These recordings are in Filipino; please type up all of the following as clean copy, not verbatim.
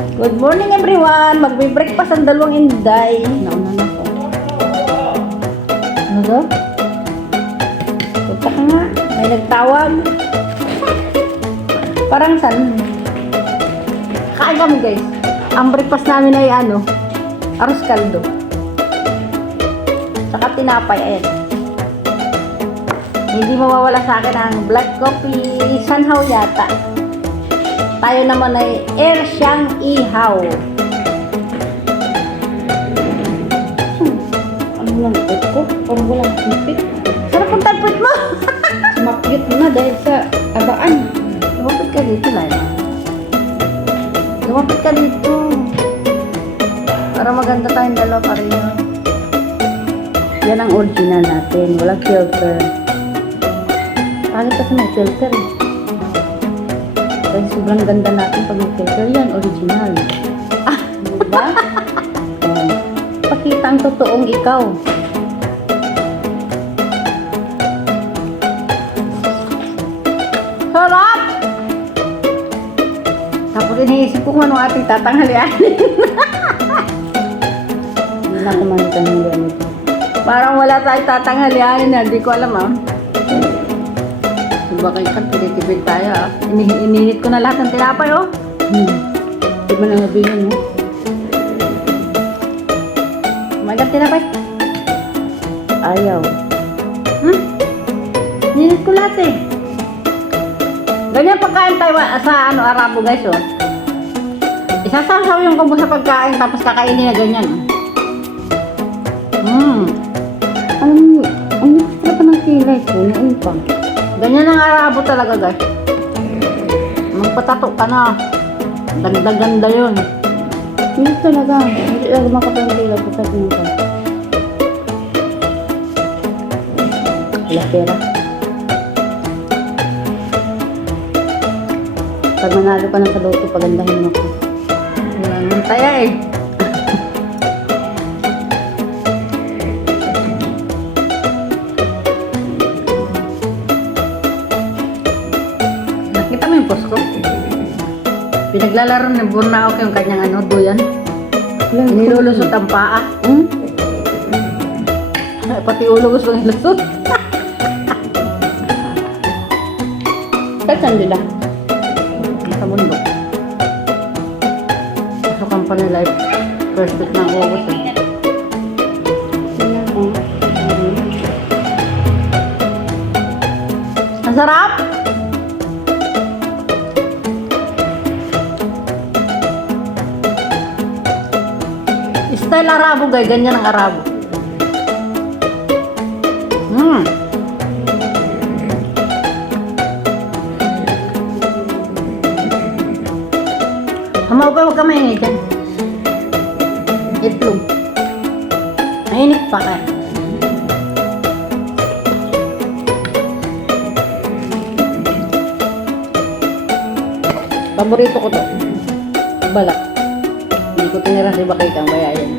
Good morning everyone! Magbe-breakfast ang dalawang inday. Nauna na po. Ano daw? Punta ka nga. May nagtawag. Parang san? Kain kami guys. Ang breakfast namin ay arroz caldo. Saka tinapay. Ayan. Hindi mawawala sa akin ang black coffee. Sanhaw yata. Tayo naman ay air siyang ihaw. Ano lang ito ko? Parang walang hipit. Sarap ang tapit mo! Sumakyot na dahil sa abaan. Lumapit ka dito, Lala. Lumapit ka dito. Para maganda tayong dalawa pareho. Yan ang original natin. Walang filter. Pangit kasi may filter eh. Kasi sobrang ganda natin pag may filter. Yan, original. Diba? Pakita ang totoong ikaw. Sarap! Tapos iniisip ko kung ano ating tatanghalianin. Hindi na kumain ng ganito. Parang wala tayong tatanghalianin na. Hindi ko alam Baka ikan, pinitipid tayo Ininit ko na lahat ng tinapay Di ba na nabihin mo? Magat tinapay. Ayaw. Ininit ko lahat Ganyan pagkain tayo sa Arabo guys Isasasaw yung kumbo sa pagkain tapos kakainin na ganyan. Ang extra pa ng kilay ko, noon pa. Ganyan ang Arabo talaga guys. Magpatato ka na. Ganda-ganda yun. Hindi talaga. Hindi talaga makapang kilay ko sa pinaka. Wala pera. Pag manalo ka na sa loto, pagandahin mo ko. Wala naman tayo Nakita mo yung post ko? Pinaglalaro ng burnout yung kanyang duyan. Nilulusot ang paa. Pati ulo gusto ng lusot. Saan nila? Sa mundo. Sa company life. First week ng August Ang sarap! Style Arabo guys, ganyan ang Arabo. Hamaw pa, huwag ka maingay dyan. Itlog. Mainit pa ka. Paborito ko to. Balak. Hindi ko tinira si Bakit ang bayayan.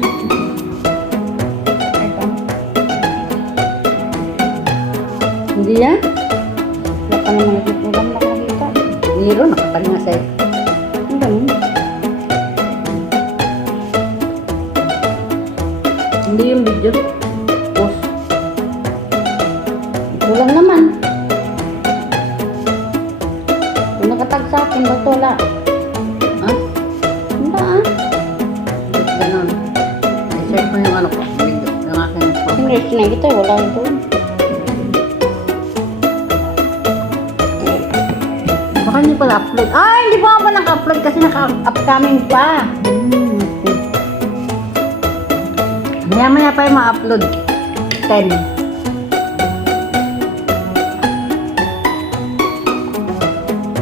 Ito. Hindi yan? Wala ka naman nagtutulang na nakita. Niro, nakatag nga sa'yo. Ang ganun. Hindi yung video. Post. Kulang naman. Kung nakatag sa akin, ba't wala? Ha? Hindi Ganon. I-share mo yung ko. Video. Yung aking post. Yung rest na kita, wala ito. Baka hindi pa upload. Ay, hindi pa ako naka-upload kasi naka-upcoming pa. Maya-maya pa yung ma-upload. 10.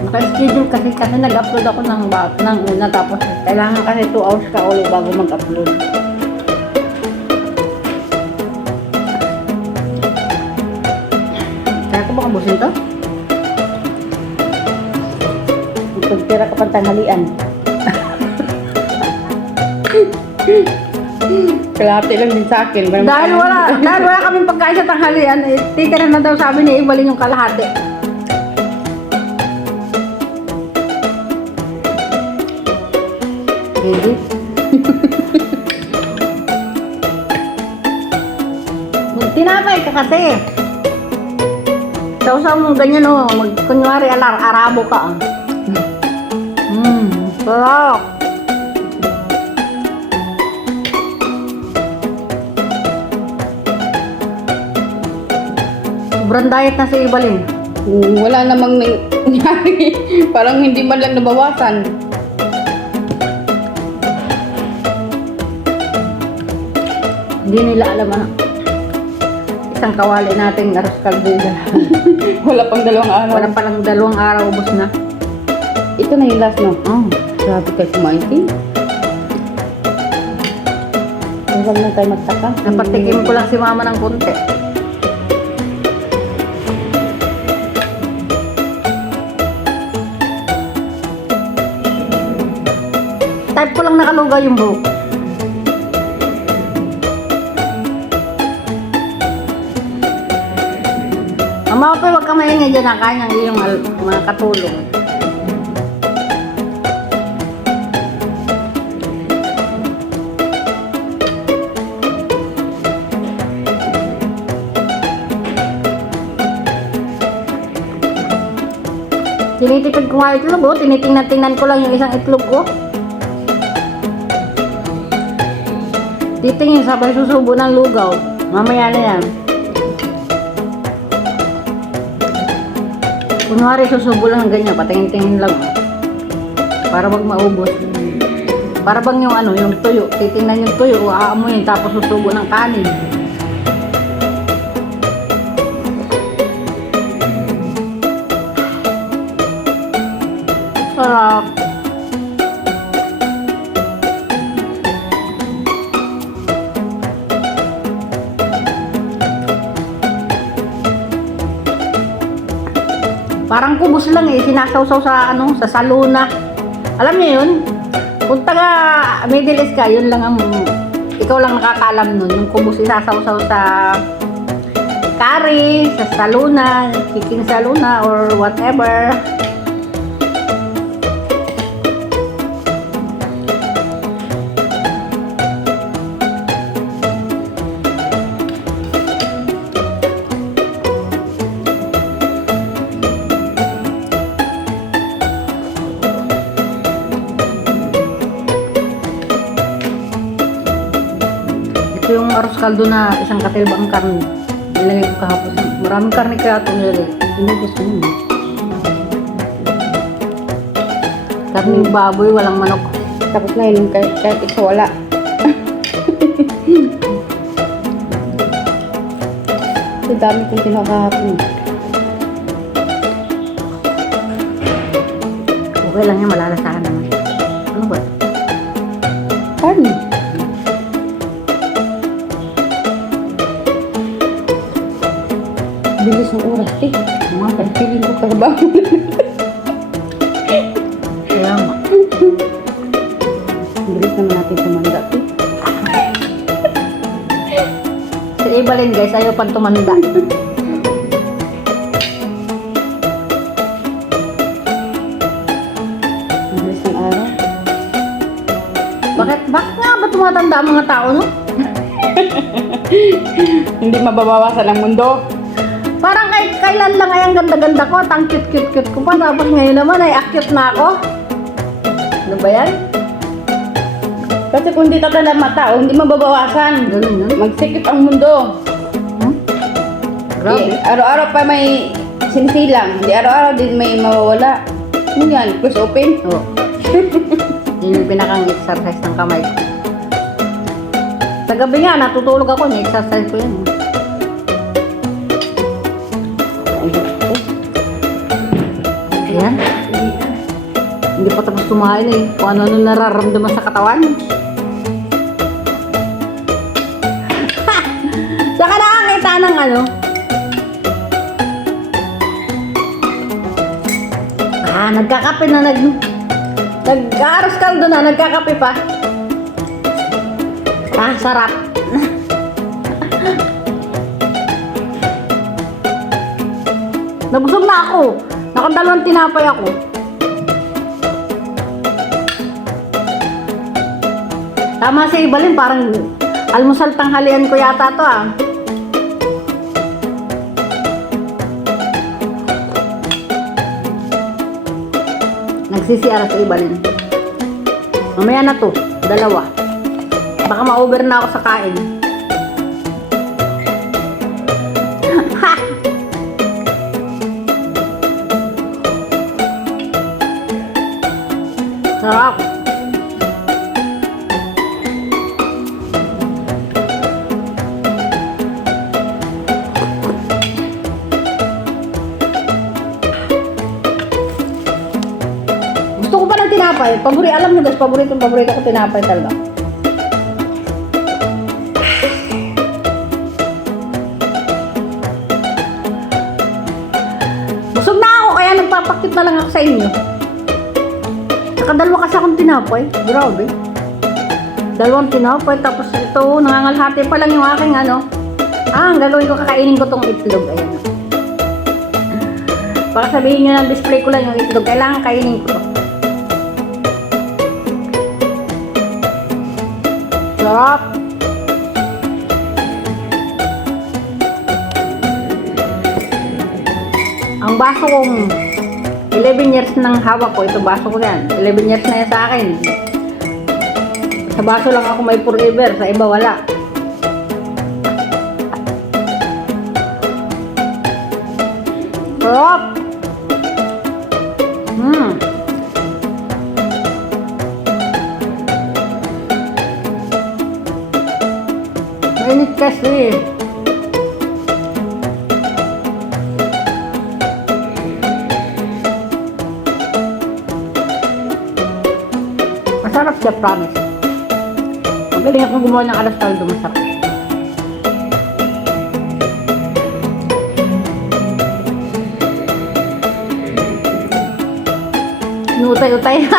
Naka-schedule kasi nag-upload ako ng una tapos kailangan kasi 2 hours ka ulit bago mag-upload. Kaya ko baka busin to? Pagtira ka pang tanghalian. Kalahati lang din sa akin. Dahil wala kaming pagkain sa tanghalian, titira na daw sabi ni Ibalin yung kalahati. Ready? Tinapay ka kasi. Sausaw mo ganyan o. Kunwari arabo ka. Sarap. Sobrang diet na si Ibalin. Wala namang nangyari. Parang hindi man lang nabawasan. Hindi nila alam ano. Isang kawali natin aros kaldo. Wala pang 2 araw. Wala palang 2 araw, ubos na. Ito na yung last, no? Grabe kayo kumain, eh. Huwag na tayo magtaka. Napatikim ko lang si mama ng konti. Type ko lang nakaluga yung buhok. Mama, huwag ka maingay dyan. Nakain ang iyong mga katulong. Tinitipid ko nga itlog, oh. Tinitingnan ko lang yung isang itlog ko. Titingin, sabay susubo ng lugaw. Mamaya na yan. Kunwari susubo lang ng ganyan, patingin-tingin lang. Para wag maubos. Para bang yung ano, yung tuyo. Titingnan yung tuyo, aamuin, tapos susubo ng kanin. Sarap. Parang kubos lang eh, sinasawsaw sa ano, sa saluna. Alam niyo yun? Kung taga Middle East ka, yun lang ang ikaw lang nakakaalam nun. Yung kubos isasawsaw sa curry, sa saluna, chicken saluna or whatever. Ito yung arroz caldo na isang katilbang karne. Nilagay ko kahapon. Maraming karne kaya ito nilagay. Inubos ko yun. Karning baboy, walang manok. Tapos na yun, kahit isa wala. Ang dami kong kinakahapon. Okay lang yan, malalasahan naman. Ano ba? Karni. Bilis ng oras, eh. Mga Feeling ko trabaho. kaya nga. Bilis naman natin tumanda, eh. Si Evelyn guys, ayaw pang tumanda. Bilis ng araw. Bakit nga ba tumatanda ang mga tao, no? Hindi mababawasan ang mundo. Parang kailan lang ay ang ganda-ganda ko at ang cute-cute ko pa. Tapos ngayon naman ay akyut na ako. Ano ba yan? Kasi kung di tatanda mata, hindi mababawasan. Ganun yun. Magsikip ang mundo. Grabe. Araw-araw pa may sinisilang. Di araw-araw din may mawawala. Ano yan? Close open? Oo. Yun yung pinakang exercise ng kamay ko. Sa gabi nga, natutulog ako. Ni-exercise ko yun. Ayan. Hindi pa tapos kumain eh. Kung ano-ano nararamdaman sa katawan. Saka nakakita ng ano. Nagkakape na nag-aaros kaldo na, nagkakape pa. Sarap. Nabusog na ako. Nakadalawang tinapay ako. Tama si Ibalin, parang almusal tanghalian ko yata to ah. Nagsisiara si Ibalin. Mamaya na to, dalawa. Baka ma-over na ako sa kain. Sarap. Gusto ko pa ng tinapay. Alam nyo guys, paborito ko tinapay talaga. Busog na ako, kaya nagpapakit na lang ako sa inyo. Nakadalawa kasi akong tinapay. Grabe. Dalawang tinapay. Tapos ito, nangangalhati pa lang yung aking ano. Ang gagawin ko, kakainin ko tong itlog. Ayan. Baka sabihin nyo ng display ko lang yung itlog. Kailangan kainin ko to. Sarap. Ang baso kong 11 years nang hawak ko. Ito baso ko yan. 11 years na yan sa akin. Sa baso lang ako may forever. Sa iba wala. Sarap. Mainit kasi. Masarap siya, promise. Magaling akong gumawa ng alas kaldo, masarap. Inutay-utay.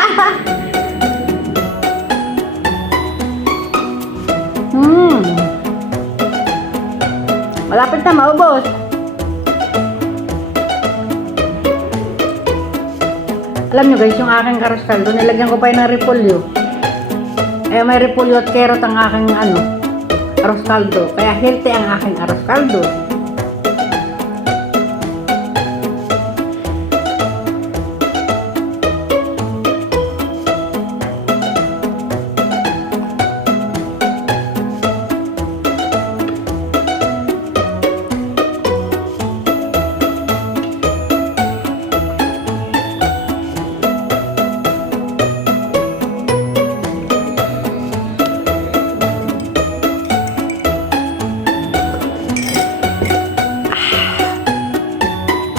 Malapit na maubos. Alam nyo guys, yung aking arroz caldo, nilagyan ko pa yun ng repolyo. Kaya may repolyo at carrot ang aking arroz caldo. Kaya healthy ang aking arroz caldo.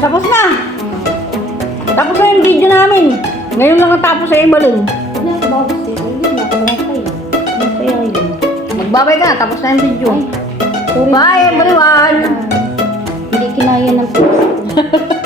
Tapos na! Tapos na yung video namin. Ngayon lang natapos sa Ibalin. Magbabay ka na, tapos na yung video. Sorry. Bye everyone! Hindi kinaya ng puso.